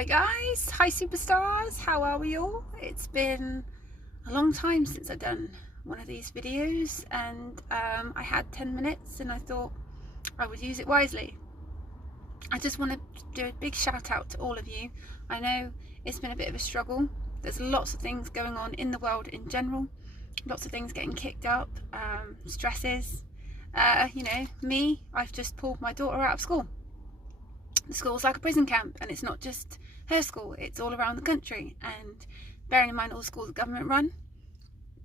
Hi guys, hi superstars, how are we all? It's been a long time since I've done one of these videos, and I had 10 minutes and I thought I would use it wisely. I just want to do a big shout out to all of you. I know it's been a bit of a struggle. There's lots of things going on in the world in general, lots of things getting kicked up, stresses. Me, I've just pulled my daughter out of school. The school's like a prison camp, and it's not just her school, it's all around the country. And bearing in mind all the schools are government run,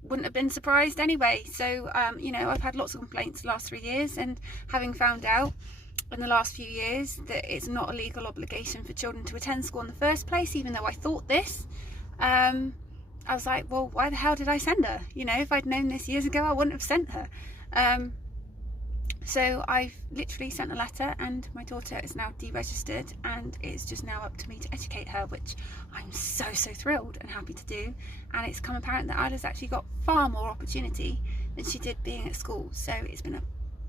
wouldn't have been surprised anyway. So I've had lots of complaints the last 3 years, and having found out in the last few years that it's not a legal obligation for children to attend school in the first place, even though I thought this, I was like, well, why the hell did I send her? If I'd known this years ago, I wouldn't have sent her. So I've literally sent a letter, and my daughter is now deregistered, and it's just now up to me to educate her, which I'm so thrilled and happy to do. And it's become apparent that Isla's actually got far more opportunity than she did being at school, so it's been a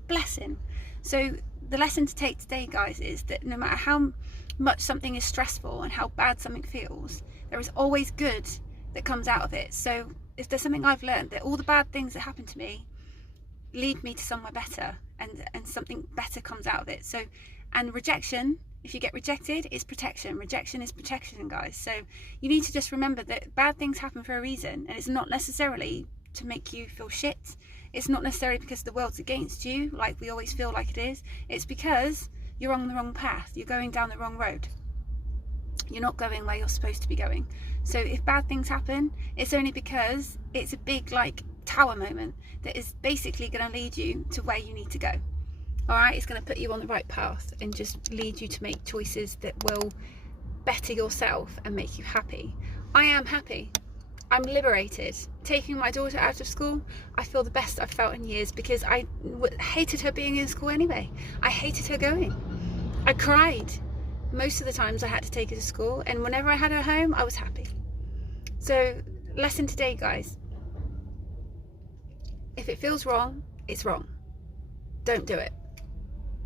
blessing. So the lesson to take today, guys, is that no matter how much something is stressful and how bad something feels, there is always good that comes out of it. So if there's something I've learned, that all the bad things that happen to me lead me to somewhere better, and something better comes out of it. So, and rejection, if you get rejected, is protection. Rejection is protection, guys. So you need to just remember that bad things happen for a reason, and it's not necessarily to make you feel shit. It's not necessarily because the world's against you, like we always feel like it is. It's because you're on the wrong path. You're going down the wrong road. You're not going where you're supposed to be going. So if bad things happen, it's only because it's a big, like, tower moment that is basically going to lead you to where you need to go. All right, it's going to put you on the right path and just lead you to make choices that will better yourself and make you happy. I am happy. I'm liberated. Taking my daughter out of school, I feel the best I've felt in years, because I hated her being in school anyway. I hated her going. I cried most of the times I had to take her to school, and whenever I had her home, I was happy. So lesson today, guys, if it feels wrong, it's wrong. Don't do it.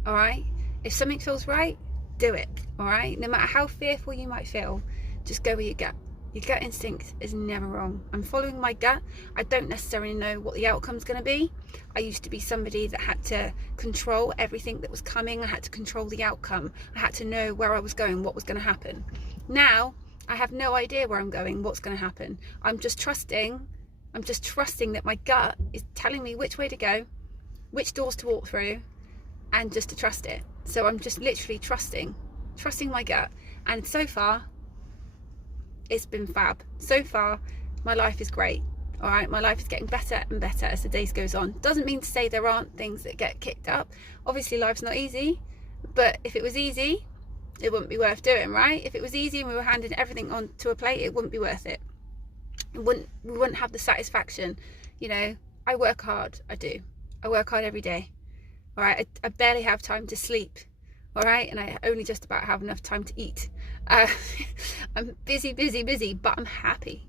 All right? If something feels right, do it. All right? No matter how fearful you might feel, just go with your gut. Your gut instinct is never wrong. I'm following my gut. I don't necessarily know what the outcome's going to be. I used to be somebody that had to control everything that was coming. I had to control the outcome. I had to know where I was going, what was going to happen. Now, I have no idea where I'm going, what's going to happen. I'm just trusting that my gut is telling me which way to go, which doors to walk through, and just to trust it. So I'm just literally trusting my gut. And so far, it's been fab. So far, my life is great. All right, my life is getting better and better as the days goes on. Doesn't mean to say there aren't things that get kicked up. Obviously, life's not easy, but if it was easy, it wouldn't be worth doing, right? If it was easy and we were handing everything onto a plate, it wouldn't be worth it. We wouldn't have the satisfaction. I work hard. I do. I work hard every day. All right, I barely have time to sleep. All right, and I only just about have enough time to eat. I'm busy, but I'm happy.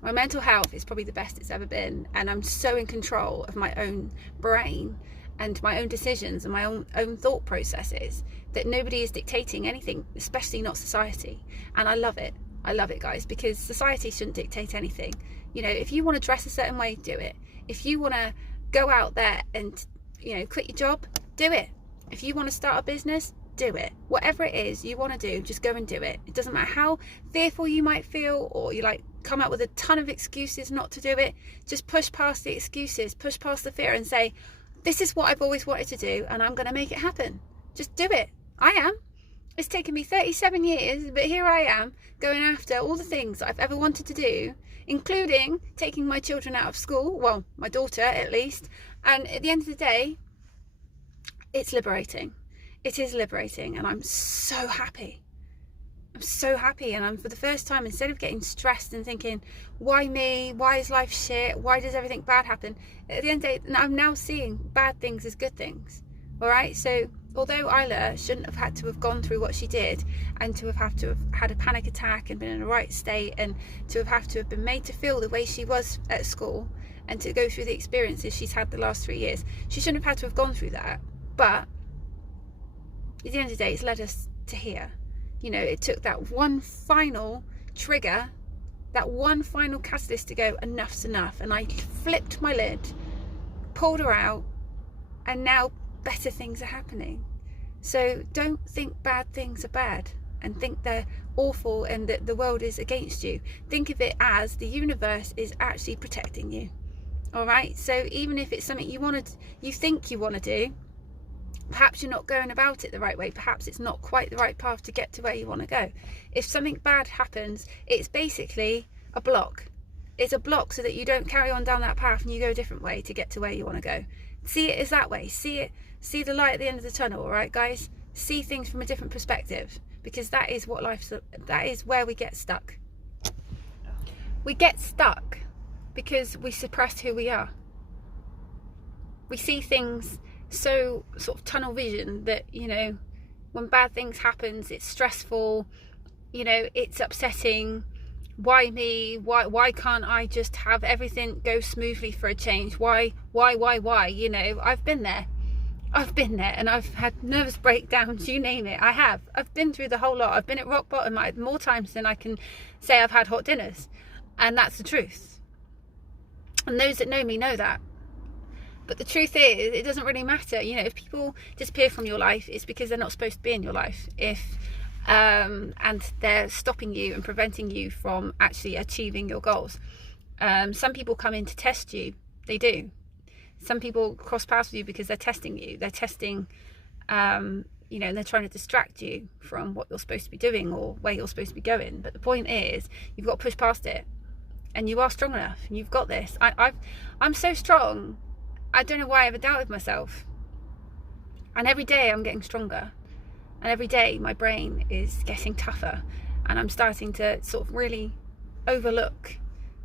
My mental health is probably the best it's ever been, and I'm so in control of my own brain and my own decisions and my own thought processes that nobody is dictating anything, especially not society. And I love it. I love it, guys, because society shouldn't dictate anything. If you want to dress a certain way, do it. If you want to go out there and, quit your job, do it. If you want to start a business, do it. Whatever it is you want to do, just go and do it. It doesn't matter how fearful you might feel, or you come up with a ton of excuses not to do it. Just push past the excuses, push past the fear, and say, this is what I've always wanted to do, and I'm going to make it happen. Just do it. I am. It's taken me 37 years, but here I am going after all the things that I've ever wanted to do, including taking my children out of school, well, my daughter at least. And at the end of the day, it's liberating. It is liberating, and I'm so happy. I'm so happy, and I'm, for the first time, instead of getting stressed and thinking, why me? Why is life shit? Why does everything bad happen? At the end of the day, I'm now seeing bad things as good things. All right, so although Isla shouldn't have had to have gone through what she did, and to have had a panic attack and been in a right state, and to have been made to feel the way she was at school, and to go through the experiences she's had the last 3 years, she shouldn't have had to have gone through that. But at the end of the day, it's led us to here. You know, it took that one final trigger, that one final catalyst to go, enough's enough. And I flipped my lid, pulled her out, and now better things are happening. So don't think bad things are bad and think they're awful and that the world is against you. Think of it as the universe is actually protecting you. All right, so even if it's something you think you want to do, perhaps you're not going about it the right way, perhaps it's not quite the right path to get to where you want to go. If something bad happens, it's basically a block. It's a block so that you don't carry on down that path and you go a different way to get to where you want to go. See it as that way. See the light at the end of the tunnel. All right, guys, see things from a different perspective, because that is what that is where we get stuck. We get stuck because we suppress who we are. We see things so sort of tunnel vision that, you know, when bad things happens, it's stressful, you know, it's upsetting. Why me? Why can't I just have everything go smoothly for a change? Why? You know, I've been there, and I've had nervous breakdowns, you name it. I've been through the whole lot. I've been at rock bottom more times than I can say I've had hot dinners, and that's the truth. And those that know me know that. But the truth is, it doesn't really matter. You know, if people disappear from your life, it's because they're not supposed to be in your life. And they're stopping you and preventing you from actually achieving your goals. Some people come in to test you. They do. Some people cross paths with you because they're testing you. They're testing, you know, and they're trying to distract you from what you're supposed to be doing or where you're supposed to be going. But the point is, you've got to push past it. And you are strong enough. And you've got this. I'm so strong. I don't know why I ever doubted myself. And every day I'm getting stronger. And every day my brain is getting tougher. And I'm starting to sort of really overlook,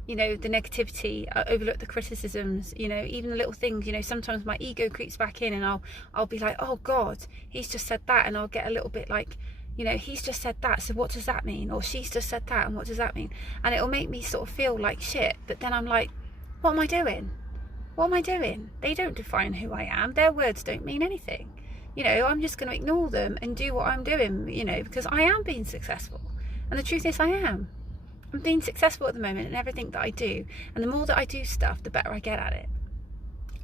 you know, the negativity, overlook the criticisms, you know, even the little things. You know, sometimes my ego creeps back in and I'll be like, oh God, he's just said that. And I'll get a little bit like, you know, he's just said that, so what does that mean? Or she's just said that, and what does that mean? And it'll make me sort of feel like shit. But then I'm like, what am I doing? What am I doing? They don't define who I am. Their words don't mean anything. You know, I'm just going to ignore them and do what I'm doing, you know, because I am being successful. And the truth is, I am. I'm being successful at the moment in everything that I do. And the more that I do stuff, the better I get at it.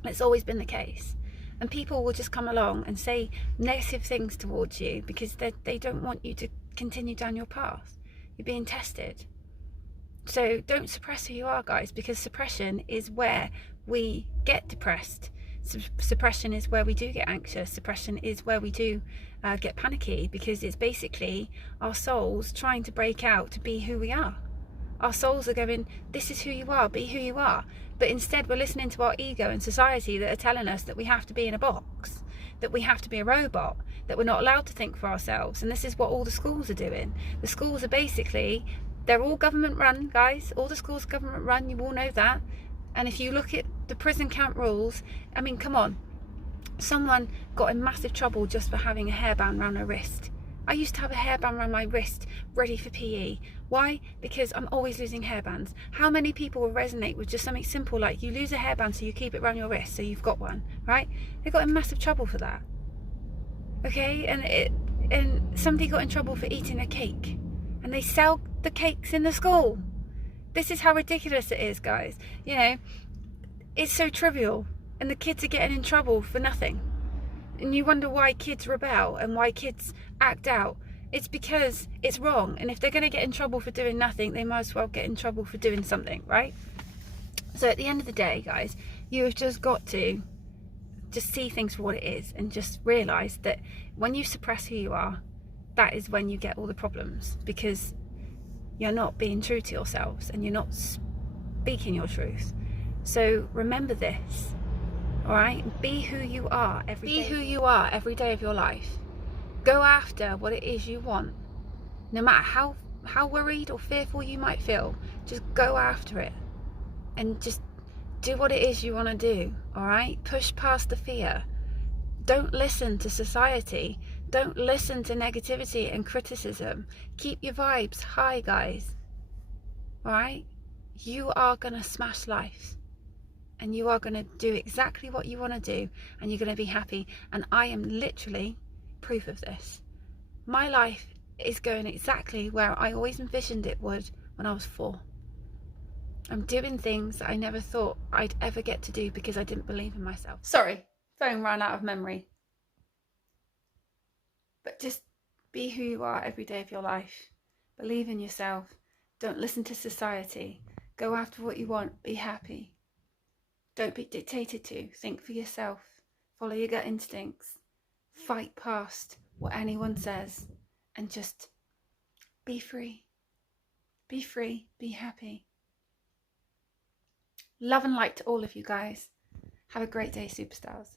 And it's always been the case. And people will just come along and say negative things towards you because they don't want you to continue down your path. You're being tested. So don't suppress who you are, guys, because suppression is where we get depressed. Suppression is where we do get anxious. Suppression is where we do get panicky, because it's basically our souls trying to break out to be who we are. Our souls are going, this is who you are, be who you are. But instead we're listening to our ego and society that are telling us that we have to be in a box, that we have to be a robot, that we're not allowed to think for ourselves. And this is what all the schools are doing. The schools are basically, they're all government run, guys. All the schools are government run, you all know that. And if you look at the prison camp rules, I mean, come on. Someone got in massive trouble just for having a hairband around her wrist. I used to have a hairband around my wrist ready for PE. Why? Because I'm always losing hairbands. How many people will resonate with just something simple like you lose a hairband so you keep it around your wrist so you've got one, right? They got in massive trouble for that. Okay, and somebody got in trouble for eating a cake, and they sell the cakes in the school. This is how ridiculous it is, guys. You know, it's so trivial, and the kids are getting in trouble for nothing. And you wonder why kids rebel and why kids act out. It's because it's wrong. And if they're going to get in trouble for doing nothing, they might as well get in trouble for doing something, right? So at the end of the day, guys, you have just got to just see things for what it is and just realise that when you suppress who you are, that is when you get all the problems, because you're not being true to yourselves and you're not speaking your truth. So remember this. All right, be who you are every day. Be who you are every day of your life. Go after what it is you want. No matter how worried or fearful you might feel, just go after it and just do what it is you want to do. All right, push past the fear. Don't listen to society. Don't listen to negativity and criticism. Keep your vibes high, guys. All right, you are gonna smash life. And you are going to do exactly what you want to do, and you're going to be happy. And I am literally proof of this. My life is going exactly where I always envisioned it would when I was 4. I'm doing things that I never thought I'd ever get to do because I didn't believe in myself. Sorry, phone ran out of memory. But just be who you are every day of your life. Believe in yourself. Don't listen to society. Go after what you want. Be happy. Don't be dictated to. Think for yourself. Follow your gut instincts. Fight past what anyone says. And just be free. Be free. Be happy. Love and light to all of you guys. Have a great day, superstars.